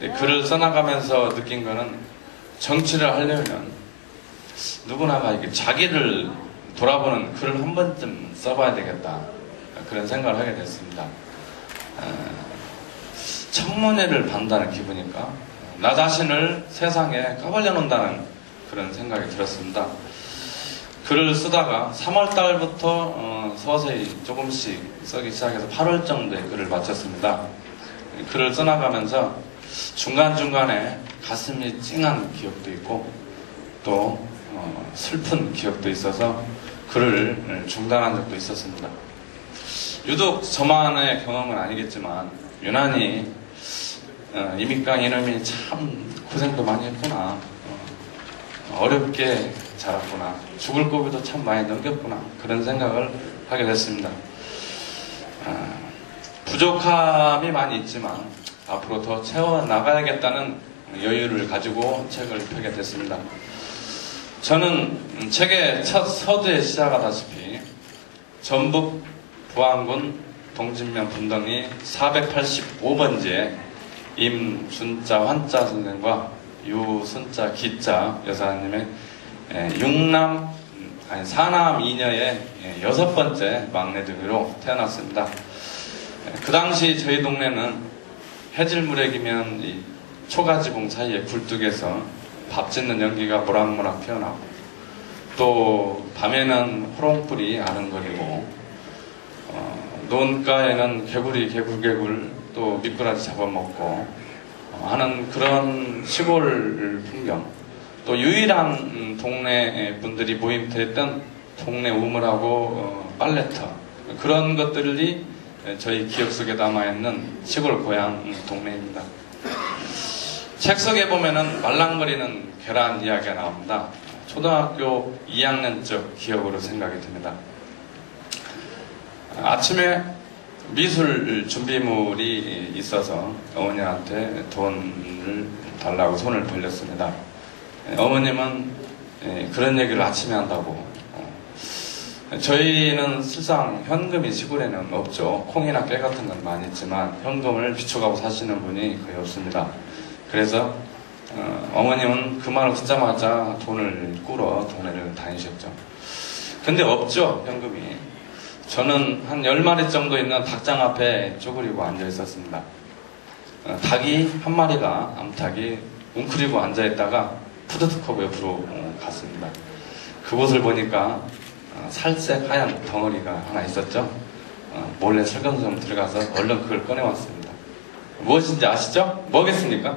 글을 써나가면서 느낀 거는 정치를 하려면 누구나가 이게 자기를 돌아보는 글을 한 번쯤 써봐야 되겠다. 그런 생각을 하게 됐습니다. 청문회를 받는다는 기분일까? 나 자신을 세상에 까발려 놓는다는 그런 생각이 들었습니다. 글을 쓰다가 3월 달부터 서서히 조금씩 쓰기 시작해서 8월 정도에 글을 마쳤습니다. 글을 써나가면서 중간중간에 가슴이 찡한 기억도 있고 또 슬픈 기억도 있어서 글을 중단한 적도 있었습니다. 유독 저만의 경험은 아니겠지만 유난히 이민강 이놈이 참 고생도 많이 했구나, 어렵게 자랐구나, 죽을 고비도 참 많이 넘겼구나, 그런 생각을 하게 됐습니다. 부족함이 많이 있지만 앞으로 더 채워나가야겠다는 여유를 가지고 책을 펴게 됐습니다. 저는 책의 첫 서두에 시작하다시피 전북 부안군 동진면 분동리 485번지에 임준자 환자 선생과 유순자 기자 여사님의 사남 2녀의 6번째 막내둥이로 태어났습니다. 그 당시 저희 동네는 해질무렵이면 이 초가지붕 사이에 굴뚝에서 밥 짓는 연기가 모락모락 피어나고 또 밤에는 호롱불이 아른거리고 논가에는 개구리 개굴개굴 또 미꾸라지 잡아먹고 하는 그런 시골 풍경, 또 유일한 동네 분들이 모임됐던 동네 우물하고 빨래터, 그런 것들이 저희 기억 속에 남아있는 시골 고향 동네입니다. 책 속에 보면은 말랑거리는 계란 이야기가 나옵니다. 초등학교 2학년적 기억으로 생각이 듭니다. 아침에 미술 준비물이 있어서 어머니한테 돈을 달라고 손을 벌렸습니다. 어머님은 그런 얘기를 아침에 한다고. 저희는 실상 현금이 시골에는 없죠. 콩이나 깨 같은 건 많이 있지만 현금을 비춰가고 사시는 분이 거의 없습니다. 그래서 어머님은 그 말을 듣자마자 돈을 꾸러 동네를 다니셨죠. 근데 없죠, 현금이. 저는 한 10마리 정도 있는 닭장 앞에 쪼그리고 앉아 있었습니다. 닭이 한 마리가, 암탉이 웅크리고 앉아 있다가 푸드트하고 옆으로 갔습니다. 그곳을 보니까 살색 하얀 덩어리가 하나 있었죠. 몰래 설금설금 들어가서 얼른 그걸 꺼내왔습니다. 무엇인지 아시죠? 뭐겠습니까?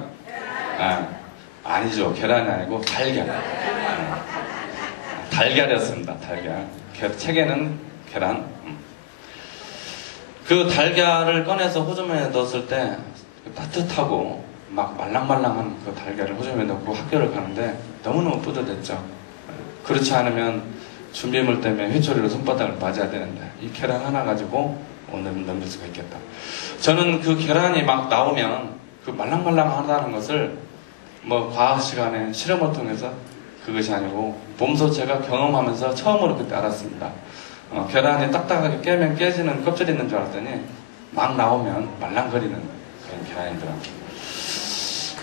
아니죠. 계란이 아니고 달걀. 달걀이었습니다. 달걀. 책에는 계란. 그 달걀을 꺼내서 호주머니에 넣었을 때 따뜻하고 막 말랑말랑한 그 달걀을 호주머니에 넣고 학교를 가는데 너무너무 뿌듯했죠. 그렇지 않으면 준비물 때문에 회초리로 손바닥을 맞아야 되는데 이 계란 하나 가지고 오늘은 넘길 수가 있겠다. 저는 그 계란이 막 나오면 그 말랑말랑하다는 것을 뭐 과학 시간에 실험을 통해서 그것이 아니고 몸소 제가 경험하면서 처음으로 그때 알았습니다. 계란이 딱딱하게 깨면 깨지는 껍질이 있는 줄 알았더니 막 나오면 말랑거리는 그런 계란이더라고요.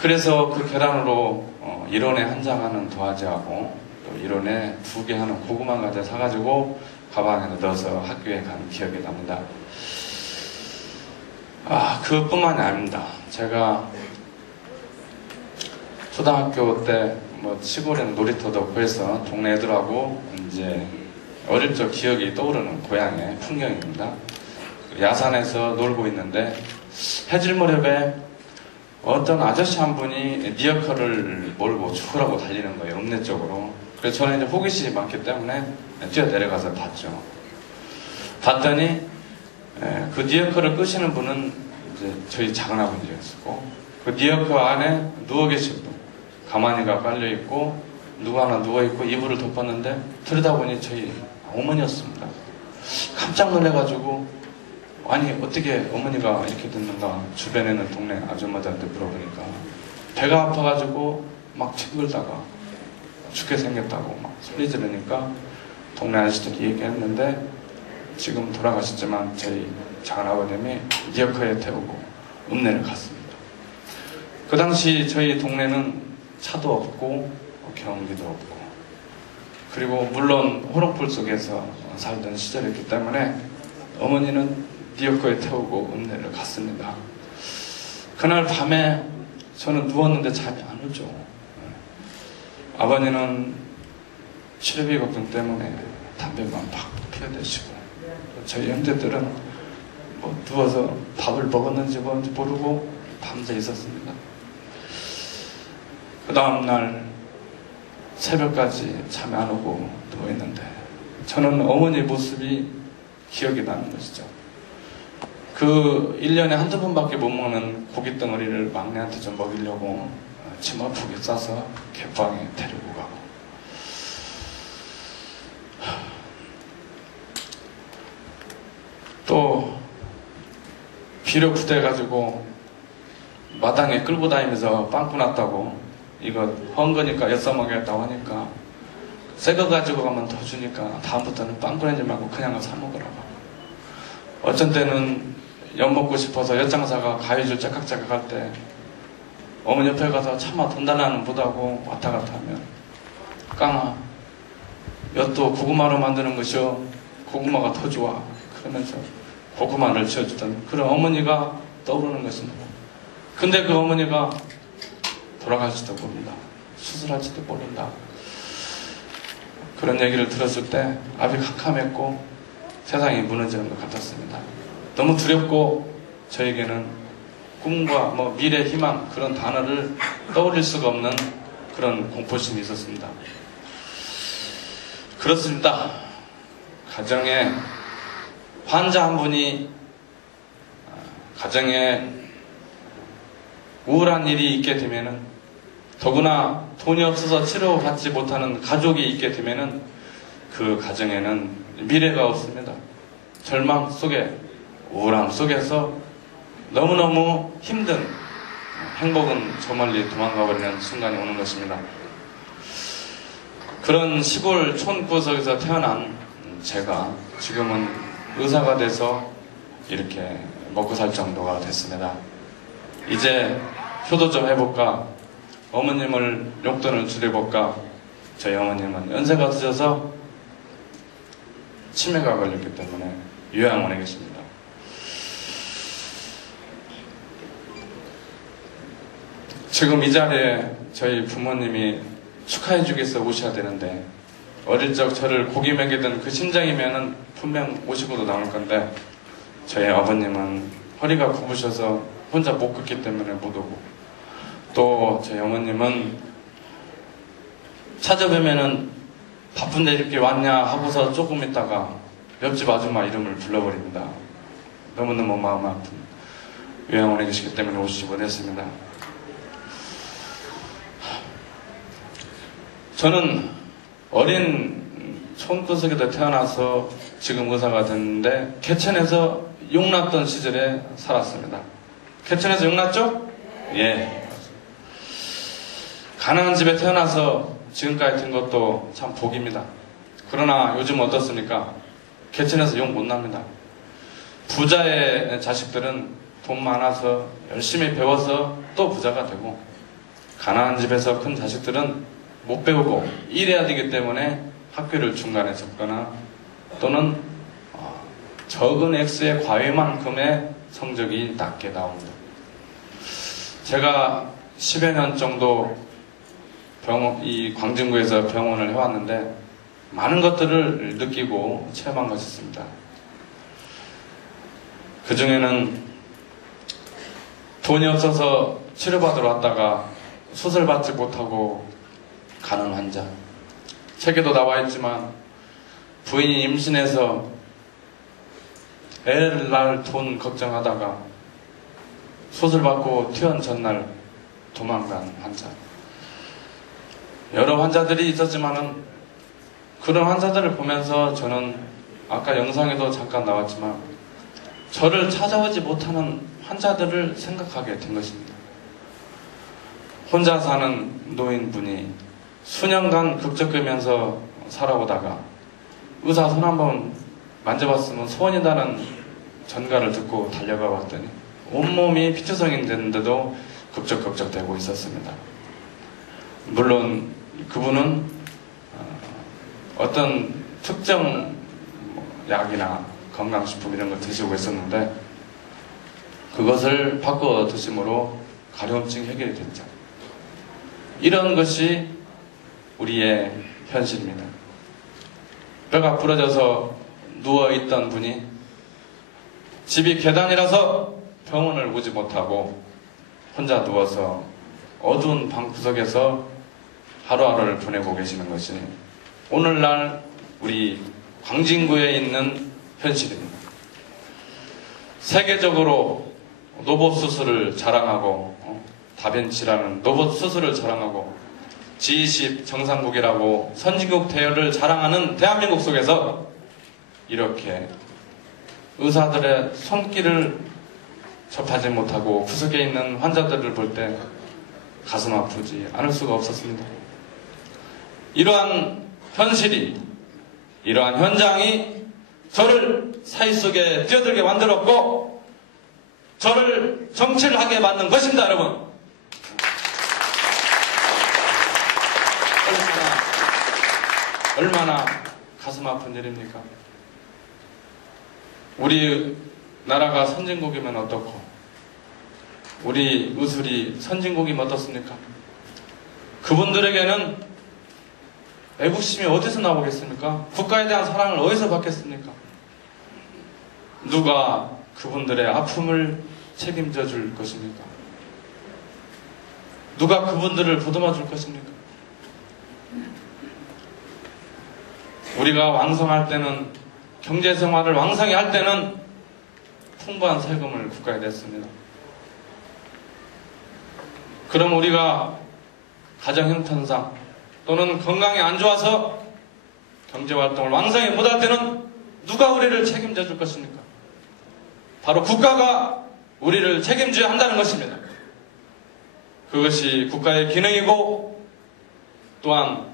그래서 그 계란으로 일원에 한 장 하는 도화지하고 또 일원에 2개 하는 고구마 과자 사가지고 가방에 넣어서 학교에 간 기억이 납니다. 그뿐만이 아닙니다. 제가 초등학교 때 뭐 시골에는 놀이터도 없고 해서 동네 애들하고 이제 어릴 적 기억이 떠오르는 고향의 풍경입니다. 야산에서 놀고 있는데 해질 무렵에 어떤 아저씨 한 분이 리어커를 몰고 죽으라고 달리는 거예요. 읍내 쪽으로. 그래서 저는 이제 호기심이 많기 때문에 뛰어 내려가서 봤죠. 봤더니 그 리어커를 끄시는 분은 이제 저희 작은아버지였고 그 리어커 안에 누워 계신 분, 가만히가 깔려있고 누구 하나 누워있고 이불을 덮었는데 들여다보니 저희 어머니였습니다. 깜짝 놀래가지고 아니 어떻게 어머니가 이렇게 됐는가 주변에는 동네 아줌마들한테 물어보니까 배가 아파가지고 막 뒹굴다가 죽게 생겼다고 막 소리 지르니까 동네 아저씨들이 얘기했는데 지금 돌아가셨지만 저희 작은아버님이 리어커에 태우고 읍내를 갔습니다. 그 당시 저희 동네는 차도 없고 경기도 없고, 그리고 물론 호롱불 속에서 살던 시절이었기 때문에 어머니는 디어커에 태우고 읍내를 갔습니다. 그날 밤에 저는 누웠는데 잠이 안 오죠. 아버지는 치료비 걱정 때문에 담배만 팍 피워대시고, 저희 형제들은 뭐 누워서 밥을 먹었는지 뭔지 모르고 밤새 있었습니다. 그 다음날 새벽까지 잠이 안 오고 누워있는데 저는 어머니의 모습이 기억이 나는 것이죠. 그 1년에 한두 번밖에 못 먹는 고깃덩어리를 막내한테 좀 먹이려고 침 아프게 싸서 갯방에 데리고 가고, 또 비료 부대가지고 마당에 끌고 다니면서 빵꾸 났다고 이거 헝거니까 엿써먹겠다고 하니까 새 거 가지고 가면 더 주니까 다음부터는 빵꾸 내지 말고 그냥 사 먹으라고. 어쩐 때는 엿 먹고 싶어서 엿장사가 가위줄 짝깍짝깍 할 때 어머니 옆에 가서 차마 돈 달라는 못하고 왔다 갔다 하면, 깡아 엿도 고구마로 만드는 것이요, 고구마가 더 좋아, 그러면서 고구마를 지어주던 그런 어머니가 떠오르는 것입니다. 근데 그 어머니가 돌아갈지도 모른다, 수술할지도 모른다, 그런 얘기를 들었을 때 앞이 캄캄했고 세상이 무너지는 것 같았습니다. 너무 두렵고 저에게는 꿈과 미래, 희망 그런 단어를 떠올릴 수가 없는 그런 공포심이 있었습니다. 그렇습니다. 가정에 환자 한 분이, 가정에 우울한 일이 있게 되면은, 더구나 돈이 없어서 치료받지 못하는 가족이 있게 되면은 그 가정에는 미래가 없습니다. 절망 속에, 우울함 속에서 너무너무 힘든 행복은 저 멀리 도망가 버리는 순간이 오는 것입니다. 그런 시골 촌구석에서 태어난 제가 지금은 의사가 돼서 이렇게 먹고 살 정도가 됐습니다. 이제 효도 좀 해볼까, 어머님을 용돈을 줄여볼까. 저희 어머님은 연세가 드셔서 치매가 걸렸기 때문에 요양원에 계십니다. 지금 이 자리에 저희 부모님이 축하해주기 위해서 오셔야 되는데, 어릴 적 저를 고기 먹이던 그 심장이면은 분명 오시고도 나올 건데, 저희 아버님은 허리가 굽으셔서 혼자 못 걷기 때문에 못 오고, 또 저희 어머님은 찾아뵈면은 바쁜데 이렇게 왔냐 하고서 조금 있다가 옆집 아줌마 이름을 불러버립니다. 너무너무 마음 아픈 요양원에 계시기 때문에 오시지 못했습니다. 저는 어린 촌구석에도 태어나서 지금 의사가 됐는데 개천에서 용났던 시절에 살았습니다. 개천에서 용났죠? 예. 가난한 집에 태어나서 지금까지 된 것도 참 복입니다. 그러나 요즘 어떻습니까? 개천에서 용 못 납니다. 부자의 자식들은 돈 많아서 열심히 배워서 또 부자가 되고, 가난한 집에서 큰 자식들은 못 배우고 일해야 되기 때문에 학교를 중간에 접거나 또는 적은 X의 과외만큼의 성적이 낮게 나옵니다. 제가 10여 년 정도 이 광진구에서 병원을 해왔는데 많은 것들을 느끼고 체험한 것이 있습니다. 그 중에는 돈이 없어서 치료받으러 왔다가 수술받지 못하고 가는 환자, 책에도 나와 있지만 부인이 임신해서 애를 낳을 돈 걱정하다가 수술받고 퇴원 전날 도망간 환자, 여러 환자들이 있었지만은 그런 환자들을 보면서 저는 아까 영상에도 잠깐 나왔지만 저를 찾아오지 못하는 환자들을 생각하게 된 것입니다. 혼자 사는 노인분이 수년간 극적이면서 살아오다가 의사 손 한번 만져봤으면 소원이다는 전가를 듣고 달려가 봤더니 온몸이 피투성이 됐는데도 급적급적 되고 있었습니다. 물론 그분은 어떤 특정 약이나 건강식품 이런 거 드시고 있었는데 그것을 바꿔 드심으로 가려움증이 해결이 됐죠. 이런 것이 우리의 현실입니다. 뼈가 부러져서 누워있던 분이 집이 계단이라서 병원을 오지 못하고 혼자 누워서 어두운 방 구석에서 하루하루를 보내고 계시는 것이 오늘날 우리 광진구에 있는 현실입니다. 세계적으로 로봇 수술을 자랑하고 다빈치라는 로봇 수술을 자랑하고 G20 정상국이라고 선진국 대열을 자랑하는 대한민국 속에서 이렇게 의사들의 손길을 접하지 못하고 구석에 있는 환자들을 볼 때 가슴 아프지 않을 수가 없었습니다. 이러한 현실이, 이러한 현장이 저를 사회 속에 뛰어들게 만들었고 저를 정치를 하게 만든 것입니다, 여러분. 얼마나 가슴 아픈 일입니까? 우리 나라가 선진국이면 어떻고 우리 의술이 선진국이면 어떻습니까? 그분들에게는 애국심이 어디서 나오겠습니까? 국가에 대한 사랑을 어디서 받겠습니까? 누가 그분들의 아픔을 책임져 줄 것입니까? 누가 그분들을 보듬어 줄 것입니까? 우리가 왕성할 때는, 경제생활을 왕성히 할 때는 풍부한 세금을 국가에 냈습니다. 그럼 우리가 가정 형편상 또는 건강이 안 좋아서 경제활동을 왕성히 못할 때는 누가 우리를 책임져 줄 것입니까? 바로 국가가 우리를 책임져야 한다는 것입니다. 그것이 국가의 기능이고 또한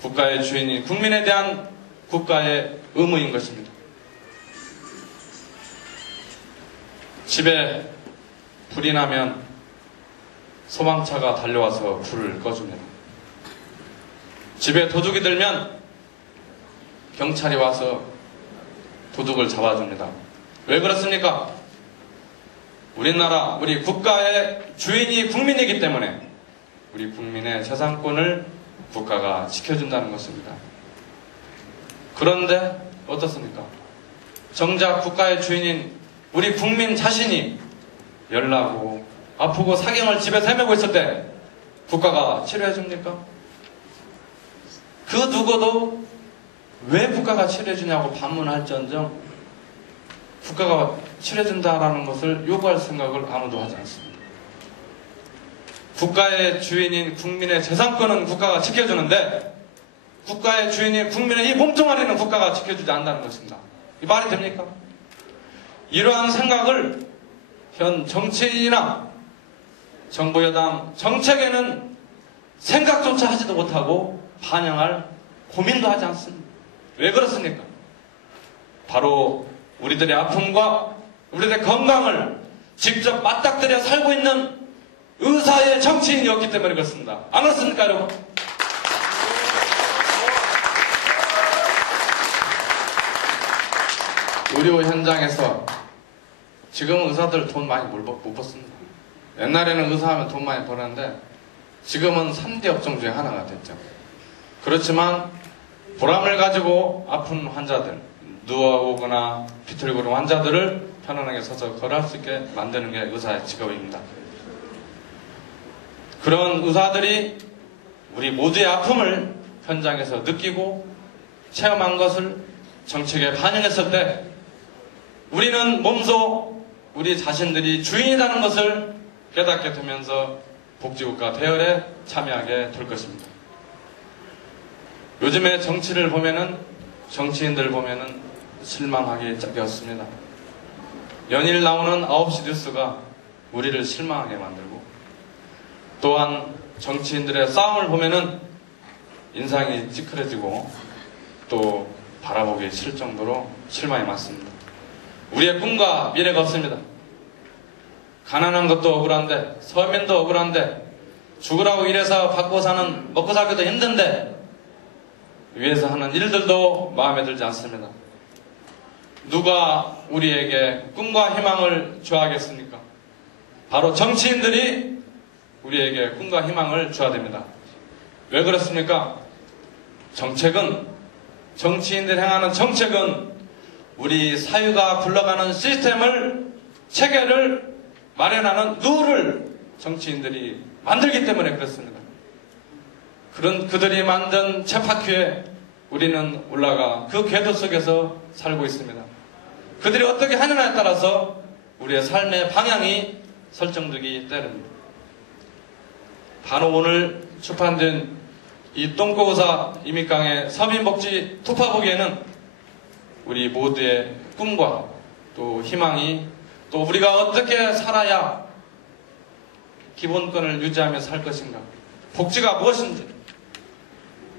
국가의 주인인 국민에 대한 국가의 의무인 것입니다. 집에 불이 나면 소방차가 달려와서 불을 꺼줍니다. 집에 도둑이 들면 경찰이 와서 도둑을 잡아줍니다. 왜 그렇습니까? 우리나라, 우리 국가의 주인이 국민이기 때문에 우리 국민의 재산권을 국가가 지켜준다는 것입니다. 그런데 어떻습니까? 정작 국가의 주인인 우리 국민 자신이 열나고 아프고 사경을 집에서 헤매고 있을 때 국가가 치료해줍니까? 그 누구도 왜 국가가 치료해주냐고 반문할지언정 국가가 치료해준다라는 것을 요구할 생각을 아무도 하지 않습니다. 국가의 주인인 국민의 재산권은 국가가 지켜주는데 국가의 주인인 국민의 이 몸뚱아리는 국가가 지켜주지 않는다는 것입니다. 이 말이 됩니까? 이러한 생각을 현 정치인이나 정부 여당 정책에는 생각조차 하지도 못하고 반영할 고민도 하지 않습니다. 왜 그렇습니까? 바로 우리들의 아픔과 우리들의 건강을 직접 맞닥뜨려 살고 있는 의사의 정치인이었기 때문에 그렇습니다. 안 그렇습니까, 여러분? 의료 현장에서 지금 의사들 돈 많이 못 벌습니다. 옛날에는 의사하면 돈 많이 벌었는데 지금은 3대 업종 중에 하나가 됐죠. 그렇지만 보람을 가지고 아픈 환자들, 누워오거나 비틀거리는 환자들을 편안하게 서서 걸어갈 수 있게 만드는 게 의사의 직업입니다. 그런 의사들이 우리 모두의 아픔을 현장에서 느끼고 체험한 것을 정책에 반영했을 때 우리는 몸소 우리 자신들이 주인이라는 것을 깨닫게 되면서 복지국가 대열에 참여하게 될 것입니다. 요즘에 정치를 보면은, 정치인들 보면은 실망하기 짝이었습니다. 연일 나오는 9시 뉴스가 우리를 실망하게 만들고, 또한 정치인들의 싸움을 보면은 인상이 찌그러지고 또 바라보기 싫을 정도로 실망이 많습니다. 우리의 꿈과 미래가 없습니다. 가난한 것도 억울한데, 서민도 억울한데, 죽으라고 일해서 받고 사는, 먹고 살기도 힘든데, 위에서 하는 일들도 마음에 들지 않습니다. 누가 우리에게 꿈과 희망을 주하겠습니까? 바로 정치인들이 우리에게 꿈과 희망을 줘야 됩니다. 왜 그렇습니까? 정치인들이 행하는 정책은 우리 사회가 굴러가는 시스템을, 체계를 마련하는 룰을 정치인들이 만들기 때문에 그렇습니다. 그들이 만든 쳇바퀴에 우리는 올라가 그 궤도 속에서 살고 있습니다. 그들이 어떻게 하느냐에 따라서 우리의 삶의 방향이 설정되기 때문입니다. 바로 오늘 출판된 이 똥꼬의사 이미강의 서민복지 투파보기에는 우리 모두의 꿈과 또 희망이, 또 우리가 어떻게 살아야 기본권을 유지하며 살 것인가, 복지가 무엇인지,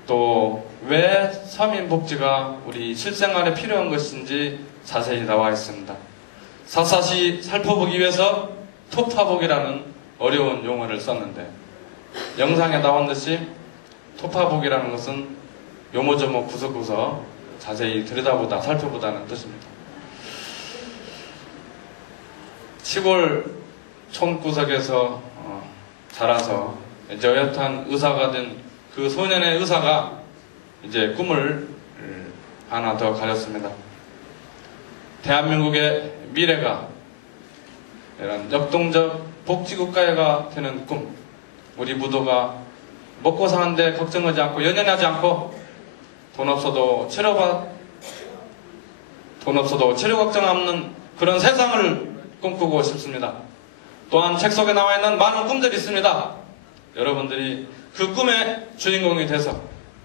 또 왜 서민복지가 우리 실생활에 필요한 것인지 자세히 나와 있습니다. 샅샅이 살펴보기 위해서 토파보기라는 어려운 용어를 썼는데, 영상에 나온 듯이 토파보기라는 것은 요모조모 구석구석 자세히 들여다보다 살펴보다는 뜻입니다. 시골 촌구석에서 자라서 이제 어엿한 의사가 된 그 소년의 의사가 이제 꿈을 하나 더 가졌습니다. 대한민국의 미래가 이런 역동적 복지국가가 되는 꿈, 우리 부도가 먹고 사는데 걱정하지 않고 연연하지 않고 돈 없어도 치료 걱정 없는 그런 세상을 꿈꾸고 싶습니다. 또한 책 속에 나와 있는 많은 꿈들이 있습니다. 여러분들이 그 꿈의 주인공이 돼서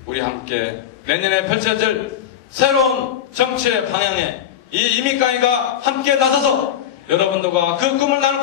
우리 함께 내년에 펼쳐질 새로운 정치의 방향에 이 이미강이가 함께 나서서 여러분들과 그 꿈을 나눌 것